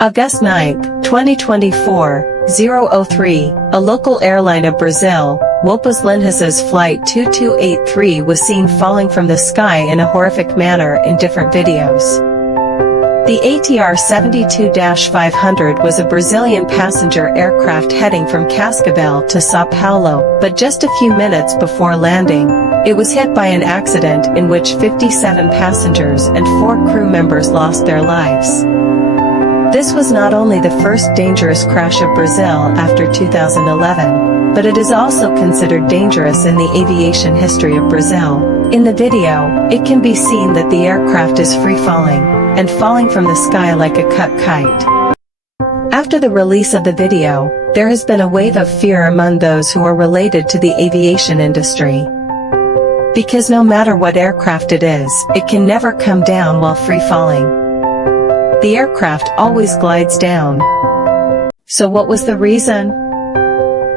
August 9, 2024, 003, a local airline of Brazil, Wolpes Linhas's Flight 2283 was seen falling from the sky in a horrific manner in different videos. The ATR 72-500 was a Brazilian passenger aircraft heading from Cascavel to São Paulo, but just a few minutes before landing, it was hit by an accident in which 57 passengers and 4 crew members lost their lives. This was not only the first dangerous crash of Brazil after 2011, but it is also considered dangerous in the aviation history of Brazil. In the video, it can be seen that the aircraft is free-falling, and falling from the sky like a cut kite. After the release of the video, there has been a wave of fear among those who are related to the aviation industry. Because no matter what aircraft it is, it can never come down while free-falling. The aircraft always glides down. So what was the reason?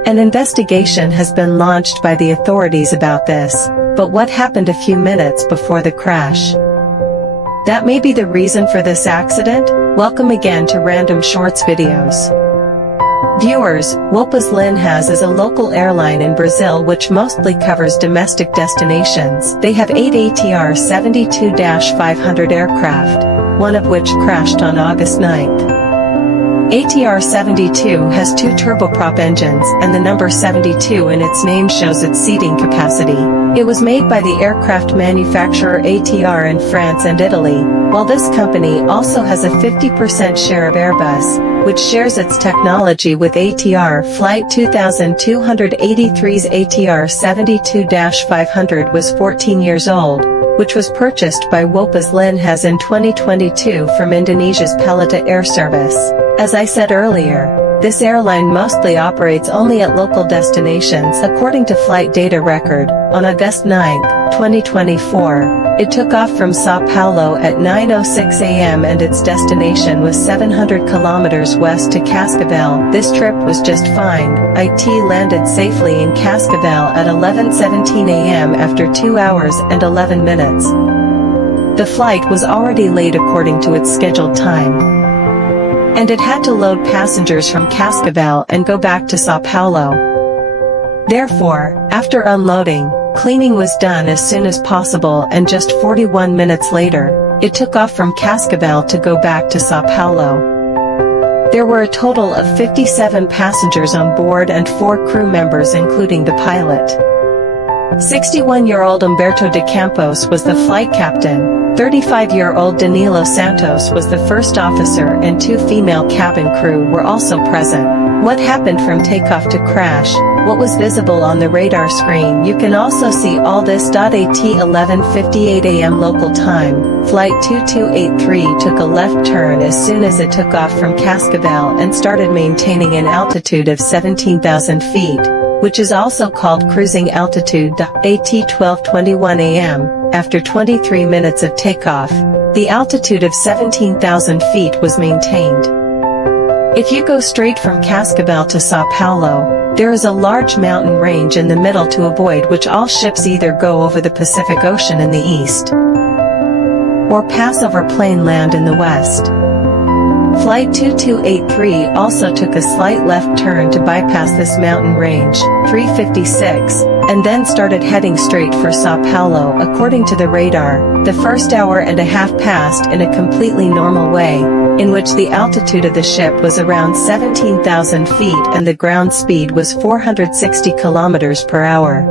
An investigation has been launched by the authorities about this, but what happened a few minutes before the crash? That may be the reason for this accident. Welcome again to Random Shorts videos. Viewers, Wolpes Linhas is a local airline in Brazil which mostly covers domestic destinations. They have 8 ATR 72-500 aircraft, one of which crashed on August 9th. ATR 72 has 2 turboprop engines, and the number 72 in its name shows its seating capacity. It was made by the aircraft manufacturer ATR in France and Italy, while this company also has a 50% share of Airbus, which shares its technology with ATR. Flight 2283's ATR 72-500 was 14 years old, which was purchased by Wolpes Linhas in 2022 from Indonesia's Pelita Air Service. As I said earlier, this airline mostly operates only at local destinations. According to Flight Data Record, on August 9, 2024, it took off from São Paulo at 9:06 a.m. and its destination was 700 kilometers west to Cascavel. This trip was just fine. It landed safely in Cascavel at 11:17 a.m. after 2 hours and 11 minutes. The flight was already late according to its scheduled time, and it had to load passengers from Cascavel and go back to São Paulo. Therefore, after unloading, cleaning was done as soon as possible, and just 41 minutes later, it took off from Cascavel to go back to São Paulo. There were a total of 57 passengers on board and 4 crew members including the pilot. 61-year-old Humberto de Campos was the flight captain. 35-year-old Danilo Santos was the first officer, and 2 female cabin crew were also present. What happened from takeoff to crash? What was visible on the radar screen? You can also see all this. At 11:58 a.m. local time, Flight 2283 took a left turn as soon as it took off from Cascavel and started maintaining an altitude of 17,000 feet, which is also called cruising altitude. At 12:21 a.m., after 23 minutes of takeoff, the altitude of 17,000 feet was maintained. If you go straight from Cascavel to São Paulo, there is a large mountain range in the middle to avoid which all ships either go over the Pacific Ocean in the east or pass over plain land in the west. Flight 2283 also took a slight left turn to bypass this mountain range, 356, and then started heading straight for São Paulo. According to the radar, the first hour and a half passed in a completely normal way, in which the altitude of the ship was around 17,000 feet and the ground speed was 460 kilometers per hour.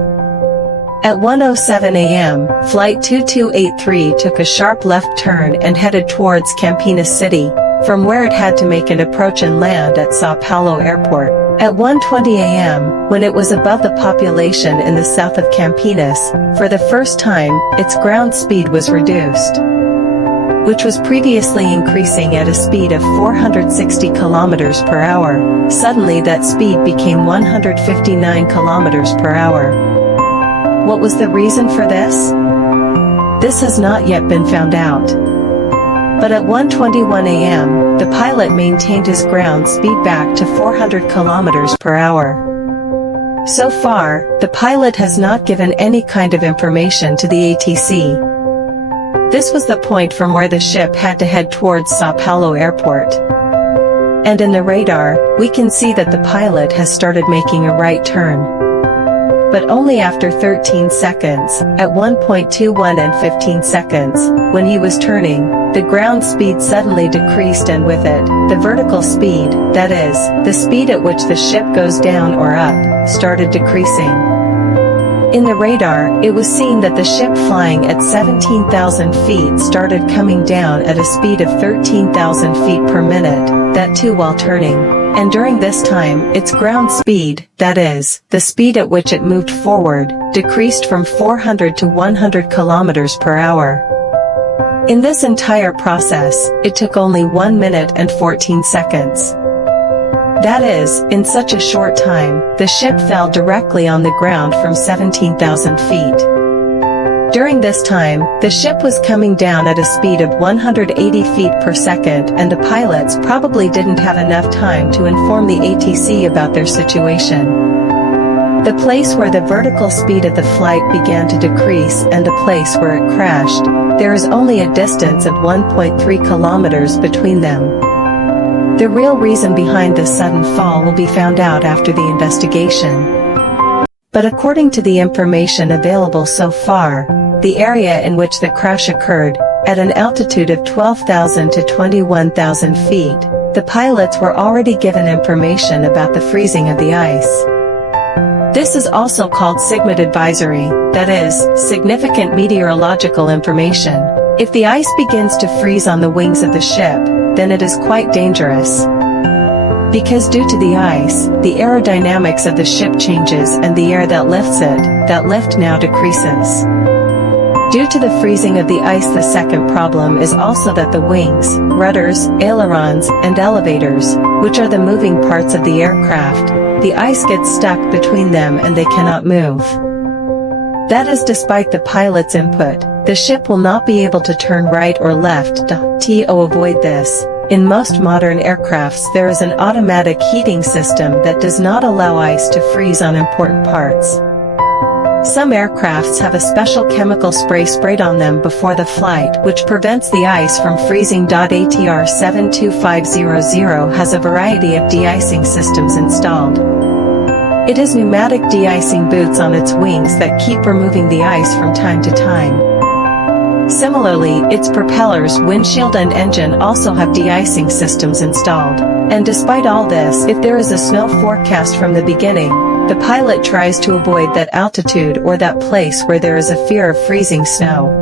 At 1:07 a.m., Flight 2283 took a sharp left turn and headed towards Campinas City, from where it had to make an approach and land at São Paulo Airport. At 1:20 a.m., when it was above the population in the south of Campinas, for the first time, its ground speed was reduced, which was previously increasing at a speed of 460 kilometers per hour. Suddenly that speed became 159 kilometers per hour. What was the reason for this? This has not yet been found out. But at 1:21 a.m., the pilot maintained his ground speed back to 400 kilometers per hour. So far, the pilot has not given any kind of information to the ATC. This was the point from where the ship had to head towards São Paulo Airport. and in the radar, we can see that the pilot has started making a right turn. But only after 13 seconds, at 1.21 and 15 seconds, when he was turning, the ground speed suddenly decreased, and with it, the vertical speed, that is, the speed at which the ship goes down or up, started decreasing. In the radar, it was seen that the ship flying at 17,000 feet started coming down at a speed of 13,000 feet per minute, that too while turning. And during this time, its ground speed, that is, the speed at which it moved forward, decreased from 400 to 100 kilometers per hour. In this entire process, it took only 1 minute and 14 seconds. That is, in such a short time, the ship fell directly on the ground from 17,000 feet. During this time, the ship was coming down at a speed of 180 feet per second, and the pilots probably didn't have enough time to inform the ATC about their situation. The place where the vertical speed of the flight began to decrease and the place where it crashed, there is only a distance of 1.3 kilometers between them. The real reason behind this sudden fall will be found out after the investigation. But according to the information available so far, the area in which the crash occurred, at an altitude of 12,000 to 21,000 feet, the pilots were already given information about the freezing of the ice. This is also called SIGMET advisory, that is, significant meteorological information. If the ice begins to freeze on the wings of the ship, then it is quite dangerous. Because due to the ice, the aerodynamics of the ship changes and the air that lifts it, that lift now decreases. Due to the freezing of the ice, the second problem is also that the wings, rudders, ailerons, and elevators, which are the moving parts of the aircraft, the ice gets stuck between them and they cannot move. That is despite the pilot's input, the ship will not be able to turn right or left. To avoid this, in most modern aircrafts there is an automatic heating system that does not allow ice to freeze on important parts. Some aircrafts have a special chemical spray sprayed on them before the flight which prevents the ice from freezing. ATR 72500 has a variety of de-icing systems installed. It has pneumatic de-icing boots on its wings that keep removing the ice from time to time. Similarly, its propellers, windshield and engine also have de-icing systems installed. And despite all this, if there is a snow forecast from the beginning, the pilot tries to avoid that altitude or that place where there is a fear of freezing snow.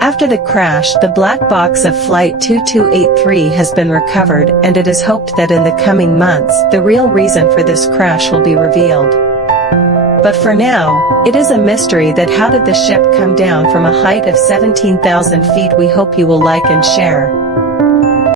After the crash, the black box of Flight 2283 has been recovered, and it is hoped that in the coming months, the real reason for this crash will be revealed. But for now, it is a mystery that how did the ship come down from a height of 17,000 feet. We hope you will like and share.